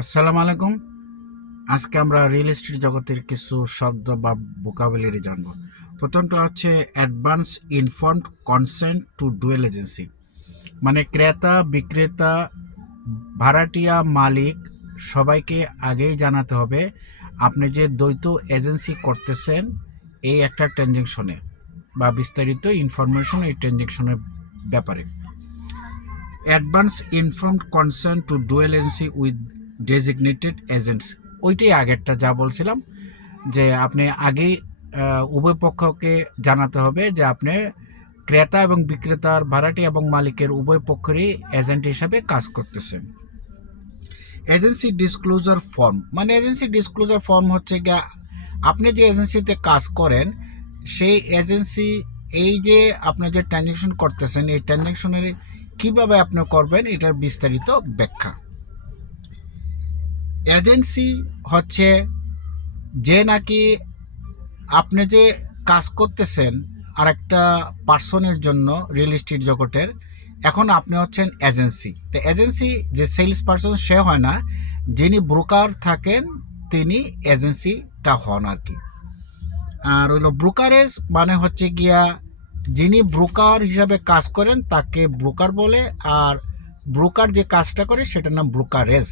আসসালামু আলাইকুম। আজকে আমরা রিয়েল এস্টেট জগতের কিছু শব্দ বা ভোকাবুলারি জানব। প্রথমটা হচ্ছে advance informed consent to dual agency, মানে ক্রেতা বিক্রেতা ভাড়াটিয়া মালিক সবাইকে আগেই জানাতে হবে আপনি যে দ্বৈত এজেন্সি করতেছেন এই একটা ট্রানজ্যাকশনে বা বিস্তারিত ইনফরমেশন এই ট্রানজ্যাকশনের ব্যাপারে। Advance informed consent to dual agency with designated agents, ওইটাই আগেরটা যা বলছিলাম যে আপনি আগেই উভয় পক্ষকে জানাতে হবে যে আপনি ক্রেতা এবং বিক্রেতার ভাড়াটি এবং মালিকের উভয় পক্ষেরই এজেন্ট হিসাবে কাজ করতেছেন। এজেন্সি ডিসক্লোজার ফর্ম, মানে এজেন্সি ডিসক্লোজার ফর্ম হচ্ছে গিয়া আপনি যে এজেন্সিতে কাজ করেন সেই এজেন্সি এই যে আপনি যে ট্রানজ্যাকশন করতেছেন এই ট্রানজ্যাকশনের কিভাবে আপনি করবেন এটার বিস্তারিত ব্যাখ্যা। এজেন্সি হচ্ছে যে নাকি আপনি যে কাজ করতেছেন আরেকটা পার্সনের জন্য রিয়েল এস্টেট জগতের, এখন আপনি হচ্ছেন এজেন্সি। তো এজেন্সি যে সেলস পার্সন সে হয় না, যিনি ব্রোকার থাকেন তিনি এজেন্সিটা হন আর কি। আর হইলো ব্রোকারেজ মানে হচ্ছে গিয়া যিনি ব্রোকার হিসাবে কাজ করেন তাকে ব্রোকার বলে, আর ব্রোকার যে কাজটা করে সেটার নাম ব্রোকারেজ।